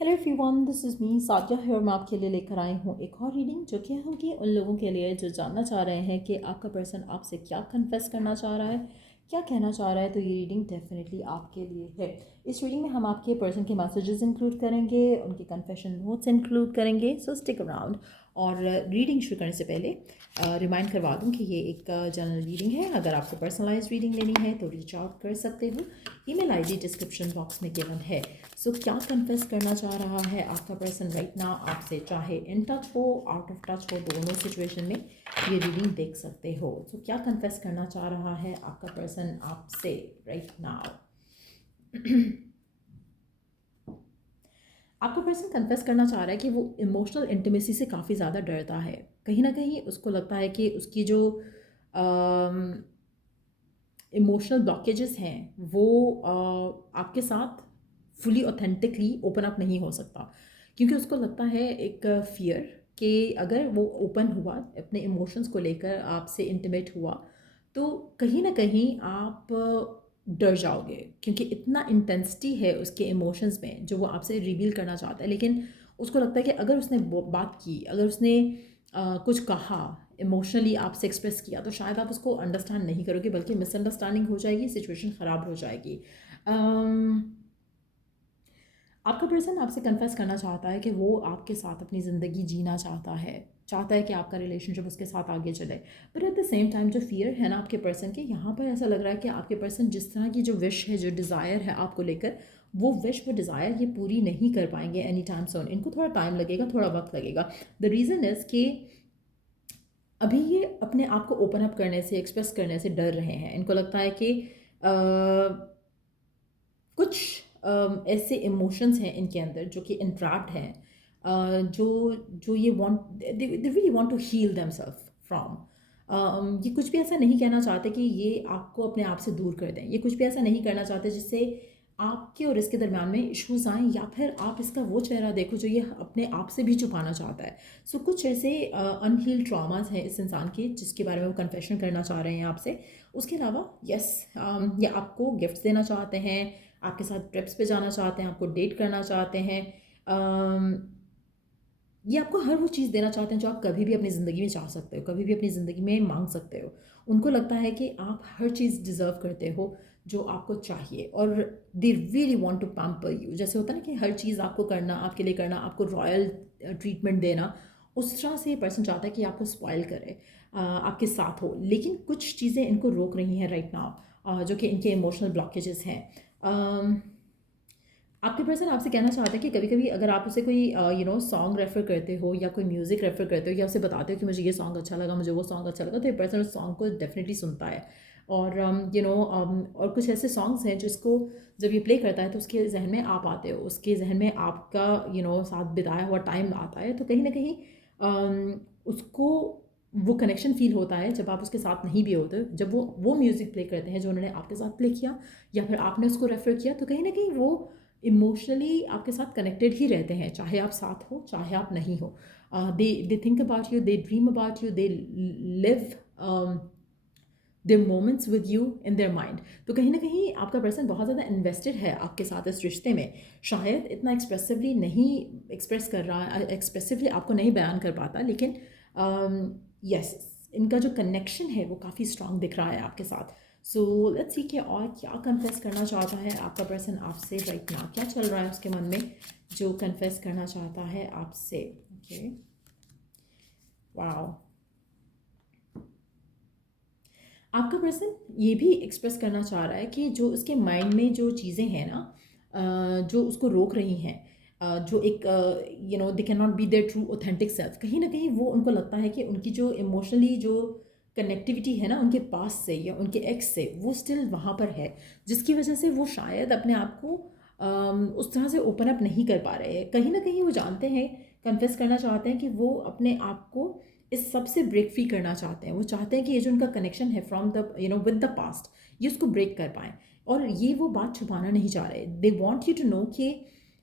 Hello everyone, this is me Sadia here. मैं आपके लिए लेकर आई हूँ एक और रीडिंग जो कि होगी उन लोगों के लिए जो जानना चाह रहे हैं कि आपका पर्सन आपसे क्या कन्फेस करना चाह रहा है, क्या कहना चाह रहा है। तो ये रीडिंग डेफिनेटली आपके लिए है। इस रीडिंग में हम आपके पर्सन के मैसेजेस इंक्लूड करेंगे, उनके कन्फेशन नोट्स इंक्लूड करेंगे। सो स्टिक अराउंड। और रीडिंग शुरू करने से पहले रिमाइंड करवा दूँ कि ये एक जनरल रीडिंग है। अगर आपको पर्सनलाइज रीडिंग लेनी है तो रीच आउट कर सकते हो। ईमेल आईडी डिस्क्रिप्शन बॉक्स में गिवन है। सो क्या कन्फेस करना चाह रहा है आपका पर्सन राइट नाउ आपसे, चाहे इन टच हो आउट ऑफ टच हो, दोनों सिचुएशन में ये रीडिंग देख सकते हो। सो क्या कन्फेस करना चाह रहा है आपका पर्सन आपसे राइट नाउ। आपका पर्सन कन्फेस करना चाह रहा है कि वो इमोशनल इंटीमेसी से काफ़ी ज़्यादा डरता है। कहीं ना कहीं उसको लगता है कि उसकी जो इमोशनल ब्लॉकेजेस हैं वो आपके साथ फुली ऑथेंटिकली ओपन अप नहीं हो सकता, क्योंकि उसको लगता है एक फियर कि अगर वो ओपन हुआ अपने इमोशंस को लेकर, आपसे इंटीमेट हुआ, तो कहीं ना कहीं आप डर जाओगे, क्योंकि इतना इंटेंसिटी है उसके इमोशंस में जो वो आपसे रिवील करना चाहता है। लेकिन उसको लगता है कि अगर उसने बात की, अगर उसने कुछ कहा, इमोशनली आपसे एक्सप्रेस किया, तो शायद आप उसको अंडरस्टैंड नहीं करोगे, बल्कि मिसअंडरस्टैंडिंग हो जाएगी, सिचुएशन ख़राब हो जाएगी। आपका पर्सन आपसे कन्फेस करना चाहता है कि वो आपके साथ अपनी ज़िंदगी जीना चाहता है, चाहता है कि आपका रिलेशनशिप उसके साथ आगे चले। But at the same time जो फियर है ना आपके पर्सन के, यहाँ पर ऐसा लग रहा है कि आपके पर्सन जिस तरह की जो विश है, जो डिज़ायर है आपको लेकर, वो विश, वो डिज़ायर ये पूरी नहीं कर पाएंगे एनी टाइम सोन। इनको थोड़ा टाइम लगेगा, थोड़ा वक्त लगेगा। द रीज़न इज़ कि अभी ये अपने आप को ओपन अप करने से, एक्सप्रेस करने से डर रहे हैं। इनको लगता है कि कुछ ऐसे इमोशंस हैं इनके अंदर जो कि इंट्रैप्ड हैं, जो जो ये want, they really want to heal themselves from. ये कुछ भी ऐसा नहीं कहना चाहते कि ये आपको अपने आप से दूर कर दें। ये कुछ भी ऐसा नहीं करना चाहते जिससे आपके और इसके दरमियान में इश्यूज आएँ, या फिर आप इसका वो चेहरा देखो जो ये अपने आप से भी छुपाना चाहता है। सो कुछ ऐसे अनहील्ड ट्रॉमास हैं इस इंसान के जिसके बारे में वो कन्फेशन करना चाह रहे हैं आपसे। उसके अलावा यस, ये आपको गिफ्ट्स देना चाहते हैं, आपके साथ ट्रिप्स पे जाना चाहते हैं, आपको डेट करना चाहते हैं। अम, ये आपको हर वो चीज़ देना चाहते हैं जो आप कभी भी अपनी ज़िंदगी में चाह सकते हो, कभी भी अपनी ज़िंदगी में मांग सकते हो। उनको लगता है कि आप हर चीज़ डिज़र्व करते हो जो आपको चाहिए, और they really want to pamper you. जैसे होता है ना कि हर चीज़ आपको करना, आपके लिए करना, आपको रॉयल ट्रीटमेंट देना, उस तरह से ये पर्सन चाहता है कि आपको स्पॉइल करे, आपके साथ हो। लेकिन कुछ चीज़ें इनको रोक रही हैं राइट नाउ, जो कि इनके इमोशनल ब्लॉकेजेस हैं। आपके पर्सन आपसे कहना चाहता है कि कभी कभी अगर आप उसे कोई सॉन्ग रेफर करते हो, या कोई म्यूज़िक रेफर करते हो, या उसे बताते हो कि मुझे ये सॉन्ग अच्छा लगा, मुझे वो सॉन्ग अच्छा लगा, तो ये पर्सन उस सॉन्ग को डेफिनेटली सुनता है। और और कुछ ऐसे सॉन्ग्स हैं जिसको जब ये प्ले करता है तो उसके जहन में आप आते हो, उसके जहन में आपका साथ बिताया हुआ टाइम आता है। तो कहीं ना कहीं उसको वो कनेक्शन फील होता है जब आप उसके साथ नहीं भी होते। जब वो म्यूज़िक प्ले करते हैं जो उन्होंने आपके साथ प्ले किया, या फिर आपने उसको रेफर किया, तो कहीं ना कहीं वो इमोशनली आपके साथ कनेक्टेड ही रहते हैं, चाहे आप साथ हो चाहे आप नहीं हो। They think about you, they dream about you, they live their moments with you in their mind. तो कहीं ना कहीं आपका पर्सन बहुत ज़्यादा इन्वेस्टेड है आपके साथ इस रिश्ते में। शायद इतना एक्सप्रेसिवली नहीं एक्सप्रेस कर रहा, एक्सप्रेसिवली आपको नहीं बयान कर पाता, लेकिन यस, इनका जो कनेक्शन है वो काफ़ी स्ट्रांग दिख रहा है आपके साथ। सो लेट्स सी कि और क्या कन्फेस करना चाहता है आपका पर्सन आपसे राइट नाउ, क्या चल रहा है उसके मन में जो कन्फेस करना चाहता है आपसे। Okay, wow. आपका पर्सन ये भी एक्सप्रेस करना चाह रहा है कि जो उसके माइंड में जो चीज़ें हैं ना, जो उसको रोक रही हैं, जो एक they can not be their true authentic self, कहीं ना कहीं वो उनको लगता है कि उनकी जो इमोशनली जो कनेक्टिविटी है ना उनके पास से या उनके एक्स से, वो स्टिल वहाँ पर है, जिसकी वजह से वो शायद अपने आप को उस तरह से ओपन अप नहीं कर पा रहे हैं। कहीं ना कहीं वो जानते हैं, कन्फेस करना चाहते हैं कि वो अपने आप को इस सब से ब्रेक फ्री करना चाहते हैं। वो चाहते हैं कि ये जो उनका कनेक्शन है from the with the past, ये उसको ब्रेक कर पाएँ, और ये वो बात छुपाना नहीं चाह रहे। They want you to know कि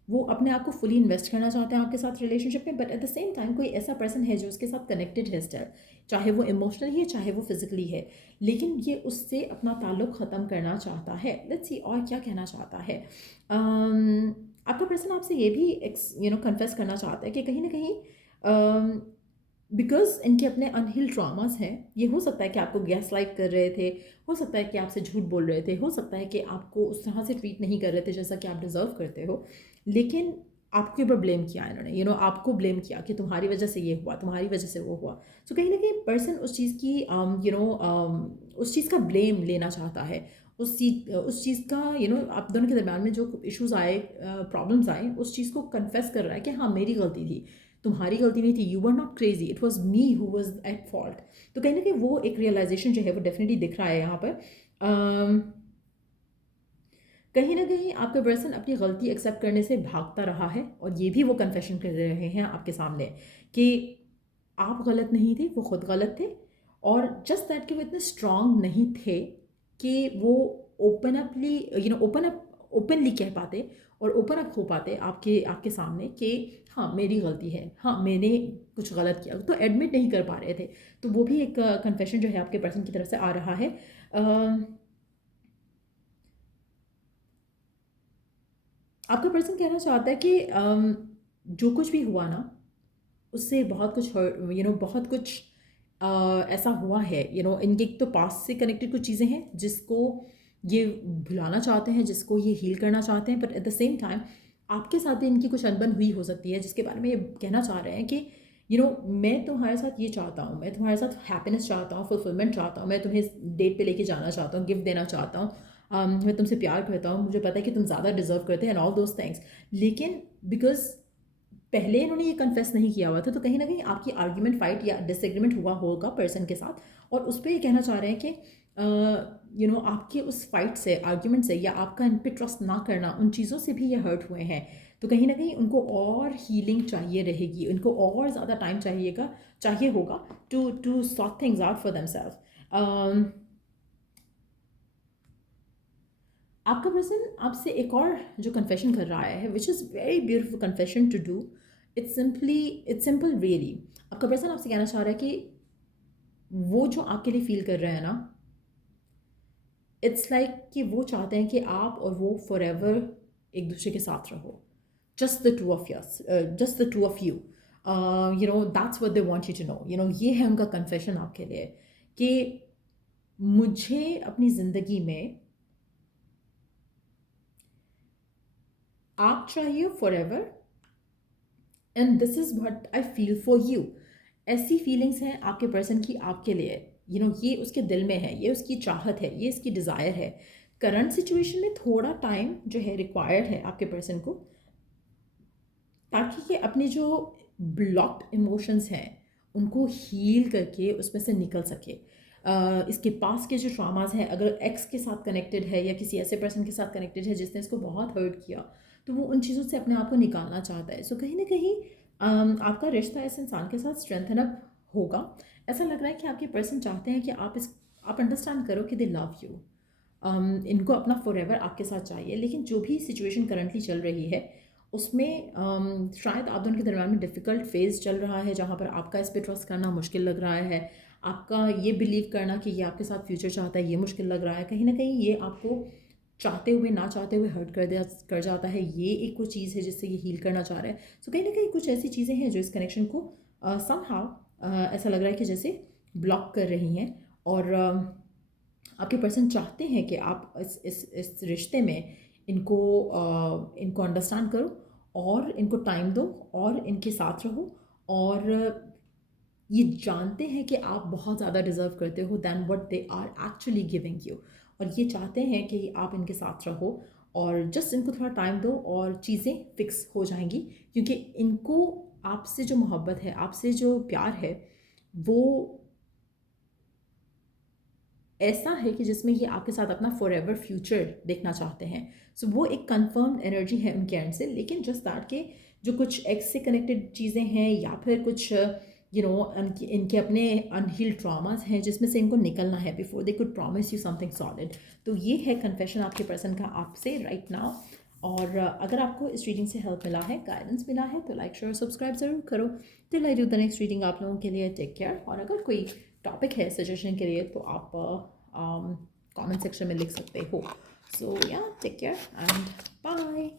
वो अपने आप को फुली इन्वेस्ट करना चाहते हैं आपके साथ रिलेशनशिप में, but at the same time कोई ऐसा पर्सन है जो उसके साथ कनेक्टेड है स्टिल, चाहे वो इमोशनली है चाहे वो फिजिकली है, लेकिन ये उससे अपना ताल्लुक ख़त्म करना चाहता है। लेट्स सी और क्या कहना चाहता है। आपका पर्सन आपसे ये भी कन्फेस करना चाहता है कि कहीं ना कहीं बिकॉज इनके अपने अनहील ट्रॉमास हैं। ये हो सकता है कि आपको गैस लाइट कर रहे थे, हो सकता है कि आपसे झूठ बोल रहे थे, हो सकता है कि आपको उस तरह से ट्रीट नहीं कर रहे थे जैसा कि आप डिज़र्व करते हो, लेकिन आपके ऊपर ब्लेम किया इन्होंने, आपको ब्लेम किया कि तुम्हारी वजह से ये हुआ, तुम्हारी वजह से वो हुआ। सो कहीं ना कहीं पर्सन उस चीज़ की उस चीज़ का ब्लेम लेना चाहता है। उस चीज़ का आप दोनों के दरम्यान में जो इश्यूज आए, प्रॉब्लम्स आए, उस चीज़ को कन्फेस कर रहा है कि हाँ मेरी गलती थी, तुम्हारी गलती नहीं थी, you were not crazy, it was me who was at fault. तो कहीं ना कहीं वो एक रियलाइजेशन जो है वो डेफिनेटली दिख रहा है यहाँ पर। कहीं ना कहीं आपका पर्सन अपनी गलती एक्सेप्ट करने से भागता रहा है, और ये भी वो कन्फेशन कर रहे हैं आपके सामने कि आप गलत नहीं थे, वो खुद गलत थे, और जस्ट दैट कि वो इतने स्ट्रांग नहीं थे कि वो ओपनली कह पाते और ओपन अप हो पाते आपके आपके सामने कि हाँ मेरी गलती है, हाँ मैंने कुछ गलत किया, तो एडमिट नहीं कर पा रहे थे। तो वो भी एक कन्फेशन जो है आपके पर्सन की तरफ से आ रहा है। आपका पर्सन कहना चाहता है कि जो कुछ भी हुआ ना, उससे बहुत कुछ बहुत कुछ ऐसा हुआ है, इनके तो पास्ट से कनेक्टेड कुछ चीज़ें हैं जिसको ये भुलाना चाहते हैं, जिसको ये हील करना चाहते हैं, but at the same time आपके साथ भी इनकी कुछ अनबन हुई हो सकती है जिसके बारे में ये कहना चाह रहे हैं कि मैं तुम्हारे साथ ये चाहता हूँ, मैं तुम्हारे साथ हैप्पीनेस चाहता हूँ, फुलफिलमेंट चाहता हूँ, मैं तुम्हें डेट पे लेके जाना चाहता हूँ, गिफ्ट देना चाहता हूँ, मैं तुमसे प्यार करता हूँ, मुझे पता है कि तुम ज़्यादा डिजर्व करते हैं एंड ऑल दोज थिंग्स। लेकिन बिकॉज पहले इन्होंने ये कन्फेस नहीं किया हुआ था, तो कहीं ना कहीं आपकी आर्ग्यूमेंट, फाइट या डिसएग्रीमेंट हुआ होगा पर्सन के साथ, और उस पर ये कहना चाह रहे हैं कि आपके उस फाइट से, आर्ग्यूमेंट से, या आपका इन पर ट्रस्ट ना करना, उन चीज़ों से भी ये हर्ट हुए हैं। तो कहीं ना कहीं उनको और हीलिंग चाहिए रहेगी, उनको और ज़्यादा टाइम चाहिए होगा to sort things out for themselves. आपका पर्सन आपसे एक और जो कन्फेशन कर रहा है, which is very beautiful confession to do. It's simple really. आपका पर्सन आपसे कहना चाह रहा है कि वो जो आपके लिए फील कर रहे हैं ना, इट्स लाइक कि वो चाहते हैं कि आप और वो फॉर एवर एक दूसरे के साथ रहो, just the two of yes, just the two of you, that's what they want you to know. ये है उनका कन्फेशन आपके लिए कि मुझे अपनी ज़िंदगी में आप चाहिए for ever, and this is what I feel for you. ऐसी फीलिंग्स हैं आपके पर्सन की आपके लिए, ये उसके दिल में है, ये उसकी चाहत है, ये इसकी डिज़ायर है। करंट सिचुएशन में थोड़ा टाइम जो है रिक्वायर्ड है आपके पर्सन को, ताकि ये अपने जो ब्लॉक्ड इमोशंस हैं उनको हील करके उसमें से निकल सके। इसके पास के जो ट्रॉमास हैं, अगर एक्स के साथ कनेक्टेड है या किसी ऐसे पर्सन के साथ कनेक्टेड है जिसने इसको बहुत हर्ट किया, तो वो उन चीज़ों से अपने आप को निकालना चाहता है। सो कहीं ना कहीं आपका रिश्ता इस इंसान के साथ स्ट्रेंथन अप होगा। ऐसा लग रहा है कि आपके पर्सन चाहते हैं कि आप अंडरस्टैंड करो कि दे लव यू। इनको अपना फॉरएवर आपके साथ चाहिए, लेकिन जो भी सिचुएशन करंटली चल रही है उसमें शायद आप दोनों के दरम्यान में डिफ़िकल्ट फेज़ चल रहा है, जहाँ पर आपका इस पे ट्रस्ट करना मुश्किल लग रहा है, आपका ये बिलीव करना कि ये आपके साथ फ्यूचर चाहता है ये मुश्किल लग रहा है। कहीं ना कहीं ये आपको चाहते हुए ना चाहते हुए हर्ट कर जाता है। ये एक कोई चीज़ है जिससे ये हील करना चाह रहा है। सो कहीं ना कहीं कुछ ऐसी चीज़ें हैं जो इस कनेक्शन को समहाउ ऐसा लग रहा है कि जैसे ब्लॉक कर रही हैं, और आपके पर्सन चाहते हैं कि आप इस रिश्ते में इनको अंडरस्टैंड करो, और इनको टाइम दो, और इनके साथ रहो, और ये जानते हैं कि आप बहुत ज़्यादा डिज़र्व करते हो than what they are actually giving you, और ये चाहते हैं कि आप इनके साथ रहो, और जस्ट इनको थोड़ा टाइम दो और चीज़ें फिक्स हो जाएंगी। क्योंकि इनको आपसे जो मोहब्बत है, आपसे जो प्यार है, वो ऐसा है कि जिसमें ये आपके साथ अपना फॉर एवर फ्यूचर देखना चाहते हैं। सो वो एक कन्फर्म एनर्जी है उनके एंड से। लेकिन जस्ट दैट के जो कुछ एक्स से कनेक्टेड चीज़ें हैं, या फिर कुछ इनके अपने अनहील्ड ट्रॉमास हैं जिसमें से इनको निकलना है before they could promise you something solid. तो ये है कन्फेशन आपके पर्सन का आपसे राइट नाउ। और अगर आपको इस रीडिंग से हेल्प मिला है, गाइडेंस मिला है, तो लाइक शेयर सब्सक्राइब ज़रूर करो। Till I do the next reading आप लोगों के लिए टेक केयर। और अगर कोई टॉपिक है सजेशन के लिए तो आप कमेंट सेक्शन में लिख सकते हो। सो या टेक केयर एंड बाय।